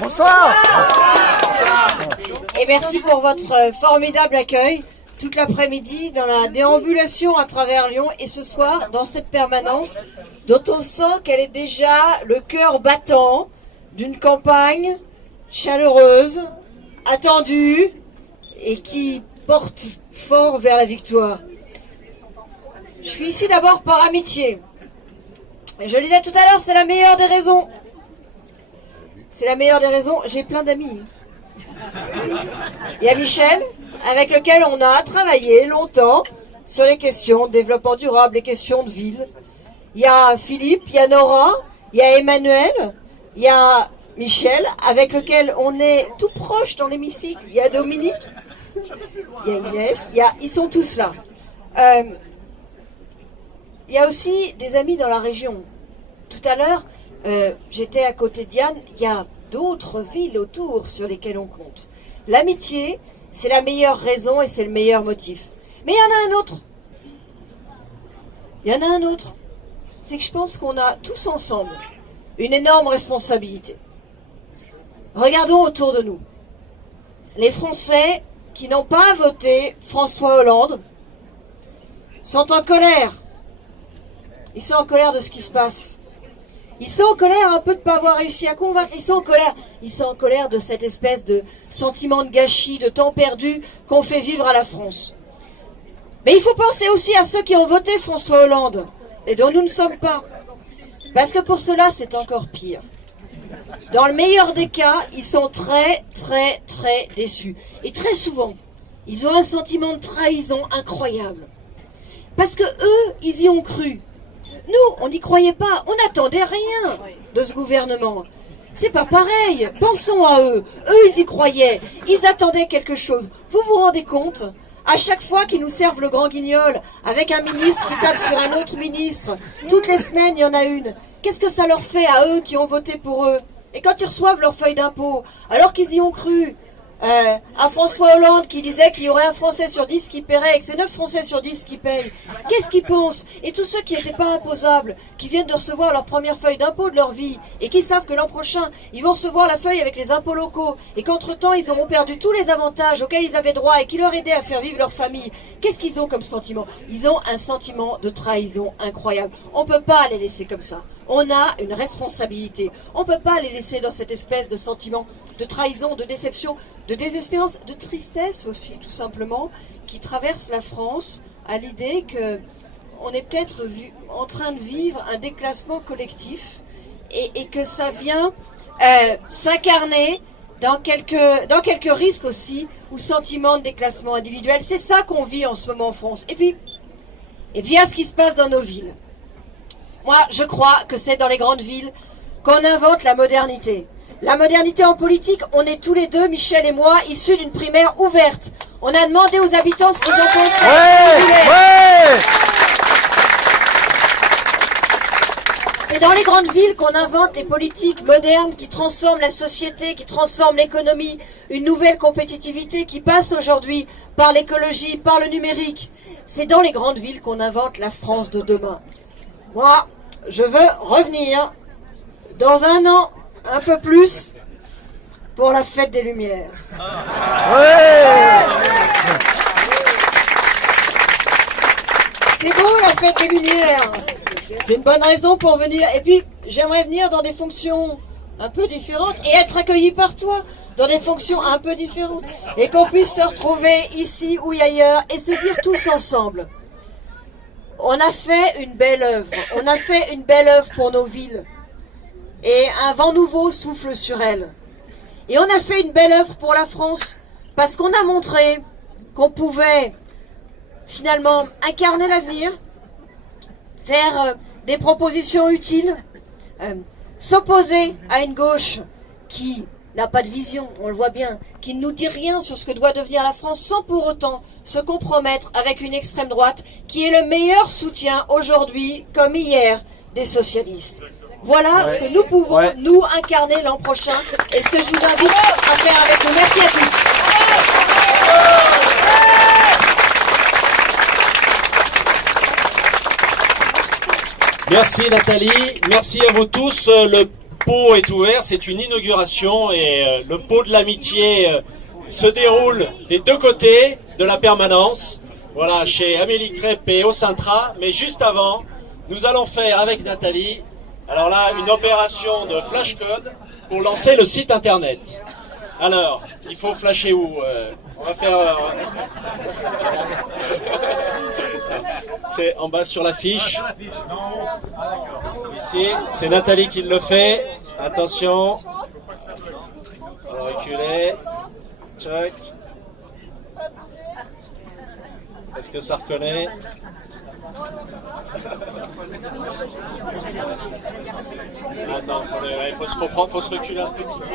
Bonsoir. Et merci pour votre formidable accueil toute l'après-midi dans la déambulation à travers Lyon et ce soir dans cette permanence dont on sent qu'elle est déjà le cœur battant d'une campagne chaleureuse, attendue et qui porte fort vers la victoire. Je suis ici d'abord par amitié. Je le disais tout à l'heure, c'est la meilleure des raisons. C'est la meilleure des raisons. J'ai plein d'amis. Il y a Michel, avec lequel on a travaillé longtemps sur les questions de développement durable, les questions de ville. Il y a Philippe, il y a Nora, il y a Emmanuel, il y a Michel, avec lequel on est tout proche dans l'hémicycle. Il y a Dominique, il y a Inès, ils sont tous là. Il y a aussi des amis dans la région. Tout à l'heure, j'étais à côté de Diane, il y a d'autres villes autour sur lesquelles on compte. L'amitié, c'est la meilleure raison et c'est le meilleur motif. Mais il y en a un autre. Il y en a un autre. C'est que je pense qu'on a tous ensemble une énorme responsabilité. Regardons autour de nous. Les Français qui n'ont pas voté François Hollande sont en colère. Ils sont en colère de ce qui se passe. Ils sont en colère un peu de ne pas avoir réussi à convaincre. Ils sont en colère de cette espèce de sentiment de gâchis, de temps perdu qu'on fait vivre à la France. Mais il faut penser aussi à ceux qui ont voté François Hollande et dont nous ne sommes pas. Parce que pour cela, c'est encore pire. Dans le meilleur des cas, ils sont très, très, très déçus. Et très souvent, ils ont un sentiment de trahison incroyable. Parce que eux, ils y ont cru. Nous, on n'y croyait pas, on n'attendait rien de ce gouvernement. C'est pas pareil, pensons à eux. Eux, ils y croyaient, ils attendaient quelque chose. Vous vous rendez compte ? À chaque fois qu'ils nous servent le grand guignol, avec un ministre qui tape sur un autre ministre, toutes les semaines, il y en a une. Qu'est-ce que ça leur fait à eux qui ont voté pour eux ? Et quand ils reçoivent leur feuille d'impôt, alors qu'ils y ont cru, à François Hollande qui disait qu'il y aurait un Français sur 10 qui paierait et que c'est 9 Français sur 10 qui payent. Qu'est-ce qu'ils pensent ? Et tous ceux qui n'étaient pas imposables, qui viennent de recevoir leur première feuille d'impôt de leur vie et qui savent que l'an prochain, ils vont recevoir la feuille avec les impôts locaux et qu'entre-temps, ils auront perdu tous les avantages auxquels ils avaient droit et qui leur aidaient à faire vivre leur famille. Qu'est-ce qu'ils ont comme sentiment ? Ils ont un sentiment de trahison incroyable. On ne peut pas les laisser comme ça. On a une responsabilité. On ne peut pas les laisser dans cette espèce de sentiment de trahison, de déception, de désespérance, de tristesse aussi, tout simplement, qui traverse la France à l'idée qu'on est peut-être en train de vivre un déclassement collectif et que ça vient s'incarner dans quelques risques aussi ou sentiments de déclassement individuel. C'est ça qu'on vit en ce moment en France. Et puis il y a ce qui se passe dans nos villes. Moi, je crois que c'est dans les grandes villes qu'on invente la modernité. La modernité en politique, on est tous les deux, Michel et moi, issus d'une primaire ouverte. On a demandé aux habitants ce qu'ils en pensaient. C'est dans les grandes villes qu'on invente des politiques modernes qui transforment la société, qui transforment l'économie, une nouvelle compétitivité qui passe aujourd'hui par l'écologie, par le numérique. C'est dans les grandes villes qu'on invente la France de demain. Moi, je veux revenir dans un an, un peu plus, pour la fête des Lumières. C'est beau la fête des Lumières. C'est une bonne raison pour venir. Et puis, j'aimerais venir dans des fonctions un peu différentes et être accueilli par toi dans des fonctions un peu différentes. Et qu'on puisse se retrouver ici ou ailleurs et se dire tous ensemble. On a fait une belle œuvre. On a fait une belle œuvre pour nos villes. Et un vent nouveau souffle sur elles. Et on a fait une belle œuvre pour la France. Parce qu'on a montré qu'on pouvait finalement incarner l'avenir, faire des propositions utiles, s'opposer à une gauche qui n'a pas de vision, on le voit bien, qui ne nous dit rien sur ce que doit devenir la France sans pour autant se compromettre avec une extrême droite qui est le meilleur soutien aujourd'hui, comme hier, des socialistes. Voilà ce que nous pouvons, nous, incarner l'an prochain et ce que je vous invite à faire avec nous. Merci à tous. Merci Nathalie, merci à vous tous. Le pot est ouvert, c'est une inauguration et le pot de l'amitié se déroule des deux côtés de la permanence. Voilà, chez Amélie Crêpe et au Cintra. Mais juste avant, nous allons faire avec Nathalie, alors là, une opération de flash code pour lancer le site internet. Alors, il faut flasher où on va faire... c'est en bas sur l'affiche. Ici, c'est Nathalie qui le fait. Attention. On va reculer. Check. Est-ce que ça reconnaît? Attends, il faut se reculer un tout petit peu.